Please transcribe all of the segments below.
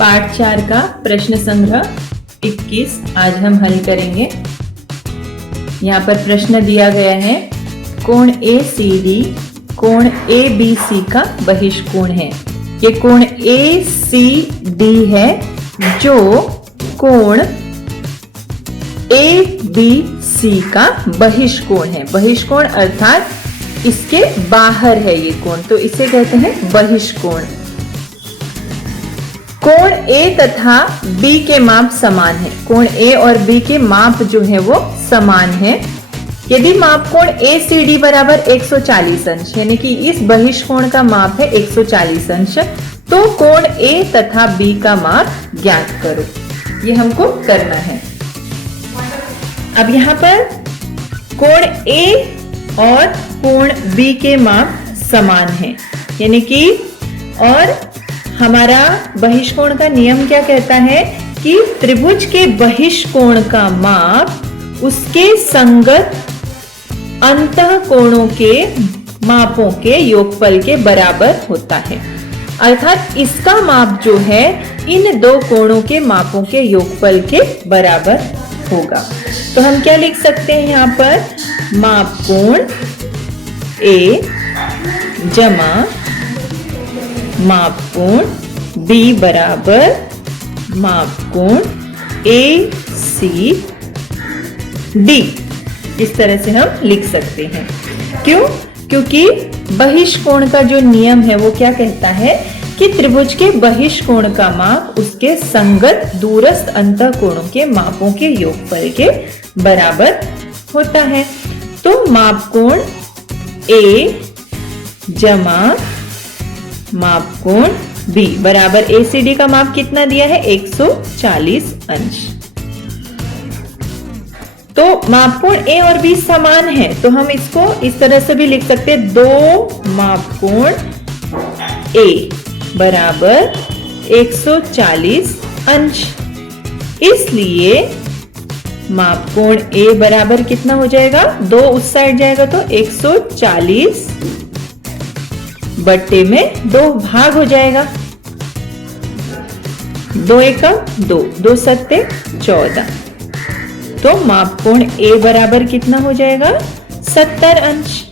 पाठ 4 का प्रश्न संग्रह 21 आज हम हल करेंगे। यहाँ पर प्रश्न दिया गया है, कोण ACD कोण ABC का बहिष्कोण है। ये कोण ACD है जो कोण ABC का बहिष्कोण है। बहिष्कोण अर्थात इसके बाहर है ये कोण, तो इसे कहते हैं बहिष्कोण। कोण A तथा B के माप समान है। कोण A और B के माप जो है वो समान है। यदि माप कोण ACD बराबर 140 अंश, यानी कि इस बहिष्कोण का माप है 140 अंश, तो कोण A तथा B का माप ज्ञात करो। ये हमको करना है। अब यहाँ पर कोण A और कोण B के माप समान है, यानी कि और हमारा बहिष्कोण का नियम क्या कहता है कि त्रिभुज के बहिष्कोण का माप उसके संगत अंतःकोणों के मापों के योगफल के बराबर होता है। अर्थात इसका माप जो है इन दो कोणों के मापों के योगफल के बराबर होगा। तो हम क्या लिख सकते हैं यहाँ पर, माप कोण A जमा माप कोण B बराबर माप कोण ACD, इस तरह से हम लिख सकते हैं। क्यों? क्योंकि बहिष्कोण का जो नियम है वो क्या कहता है कि त्रिभुज के बहिष्कोण का माप उसके संगत दूरस्थ अंतःकोणों के मापों के योगफल के बराबर होता है। तो माप कोण A जमा माप कोण B बराबर ACD का माप कितना दिया है, 140 अंश। तो माप कोण A और B समान है, तो हम इसको इस तरह से भी लिख सकते हैं, दो माप कोण A बराबर 140 अंश। इसलिए माप कोण A बराबर कितना हो जाएगा, दो उस साइड जाएगा तो 140 बट्टे में 2 भाग हो जाएगा। 2 एकम 2, 2 सत्ते 14। तो माप कोण A बराबर कितना हो जाएगा, 70 अंश।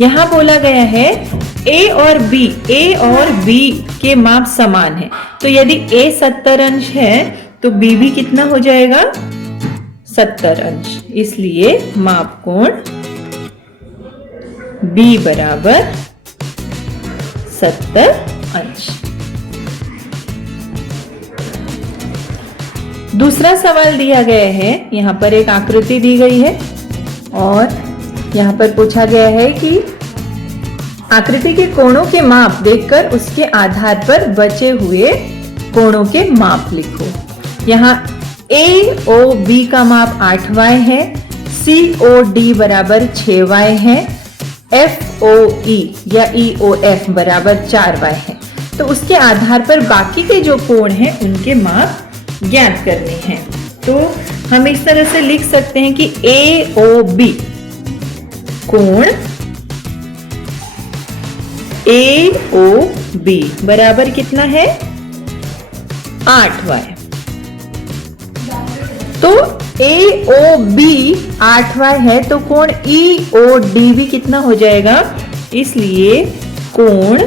यहां बोला गया है A और B के माप समान है, तो यदि A 70 अंश है तो B भी कितना हो जाएगा, 70 अंश। इसलिए माप कोण B बराबर 70 अंश। दूसरा सवाल दिया गया है, यहाँ पर एक आकृति दी गई है और यहाँ पर पूछा गया है कि आकृति के कोणों के माप देखकर उसके आधार पर बचे हुए कोणों के माप लिखो। यहाँ AOB का माप 8y है, COD बराबर 6y है, FOE या EOF बराबर 4y है। तो उसके आधार पर बाकी के जो कोण हैं उनके माप ज्ञात करने हैं। तो हम इस तरह से लिख सकते हैं कि AOB कोण AOB बराबर कितना है, 8y। तो AOB 8y है, तो कोण EOD भी कितना हो जाएगा, इसलिए कोण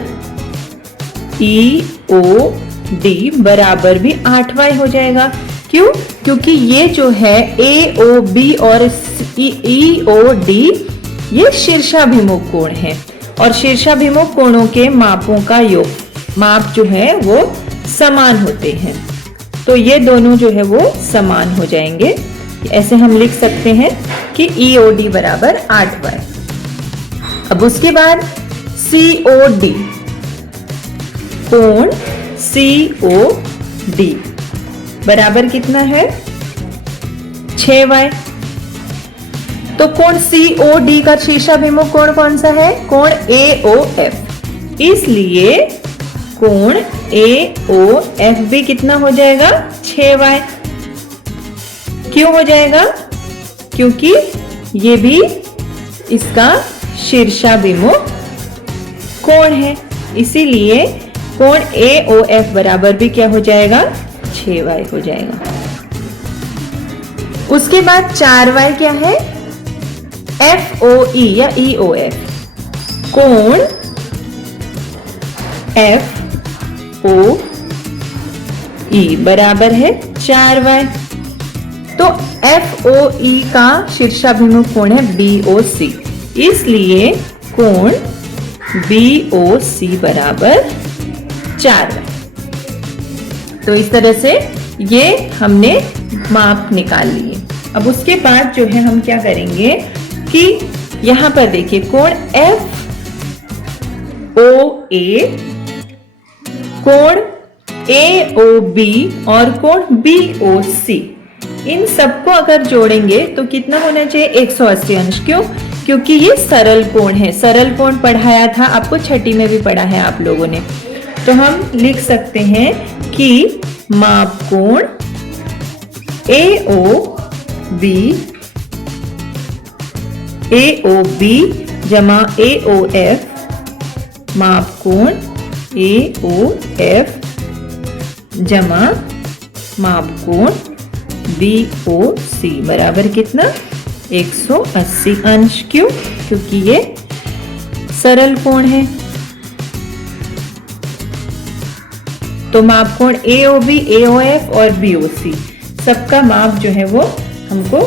EOD बराबर भी 8y हो जाएगा। क्यों? क्योंकि ये जो है AOB और EOD ये शीर्षाभिमुख कोण है और शीर्षाभिमुख कोणों के मापों का माप जो है वो समान होते हैं, तो ये दोनों जो है वो समान हो जाएंगे। ऐसे हम लिख सकते हैं कि EOD बराबर 8y। अब उसके बाद COD कोण COD बराबर कितना है, 6y। तो कोण COD का शीर्षाभिमुख कोण कौन सा है, कोण AOF। इसलिए कोण AOF भी कितना हो जाएगा, 6y। क्यों हो जाएगा? क्योंकि ये भी इसका शीर्षाभिमुख कोण है, इसीलिए कोण AOF बराबर भी क्या हो जाएगा, 6y हो जाएगा। उसके बाद 4y क्या है, FOE या EOF, कोण FOE बराबर है 4y। तो FOE का शीर्षाभिमुख कोण है BOC, इसलिए कोण BOC बराबर 4y। तो इस तरह से ये हमने माप निकाल लिए। अब उसके बाद जो है हम क्या करेंगे कि यहां पर देखिए कोण FOA, कोण AOB और कोण BOC, इन सबको अगर जोड़ेंगे तो कितना होना चाहिए, 180 अंश। क्यों, क्योंकि ये सरल कोण है। सरल कोण पढ़ाया था आपको, छठी में भी पढ़ा है आप लोगों ने। तो हम लिख सकते हैं कि माप कोण AOB जमा AOF, माप कोण AOF जमा माप कोण BOC बराबर कितना, 180 अंश। क्यों, क्योंकि ये सरल कोण है। तो माप कोण AOB, AOF और BOC सबका माप जो है वो हमको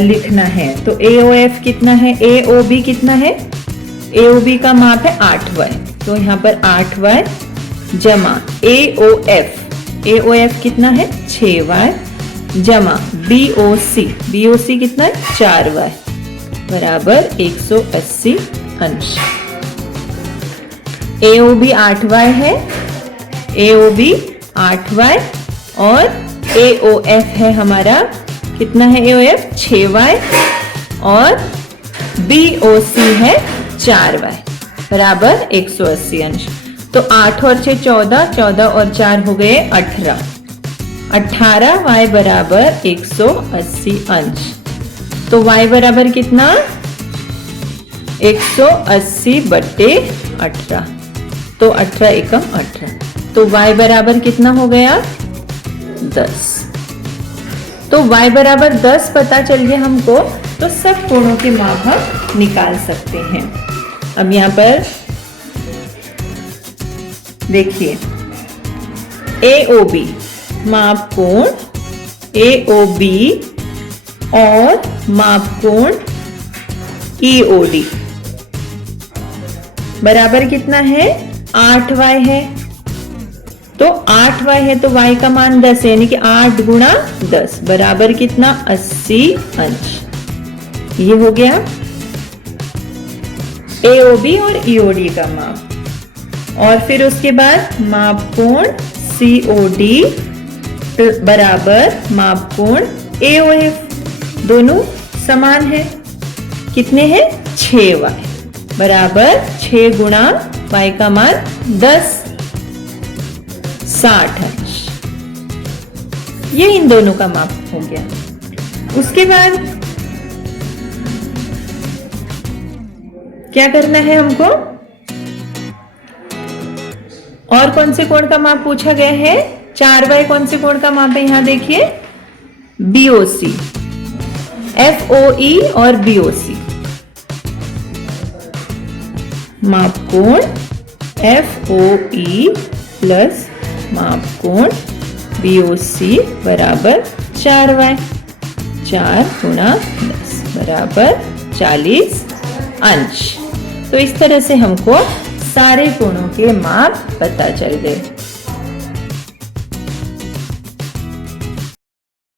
लिखना है। तो AOF कितना है, AOB कितना है, AOB का माप है 8y, तो यहाँ पर 8y जमा AOF कितना है 6y जमा BOC कितना है 4y बराबर 180 अंश। AOB 8y है, AOB 8y और AOF है हमारा कितना है, AOF 6y और BOC है 4y बराबर 180 अंश। तो 8 और 6 14, 14 और 4 हो गए 18, 18y बराबर 180 अंश। तो y बराबर कितना, 180 बट्टे 18, तो 18 एकम 18, तो y बराबर कितना हो गया, 10। तो y बराबर 10 पता चल गया हमको, तो सब कोणों के माप हम निकाल सकते हैं। अब यहां पर देखिए AOB माप कोण AOB और माप कोण EOD बराबर कितना है, 8y है। तो 8y है तो y का मान 10 है, यानी कि 8 गुणा 10 बराबर कितना, 80 अंश। ये हो गया AOB और EOD का माप। और फिर उसके बाद माप कोण COD बराबर माप कोण AOF, दोनों समान है। कितने हैं, 6y बराबर 6 गुणा y का मान 10, 60 अंश। ये इन दोनों का माप हो गया। उसके बाद क्या करना है हमको, और कौन से कोण का माप पूछा गया है, 4y कौन से कोण का माप है, यहां देखिए BOC, FOE और BOC, माप कोण FOE प्लस माप कोण BOC बराबर 4y, 4 गुणा 10 बराबर 40 अंश। तो इस तरह से हमको सारे कोणों के माप पता चल गए।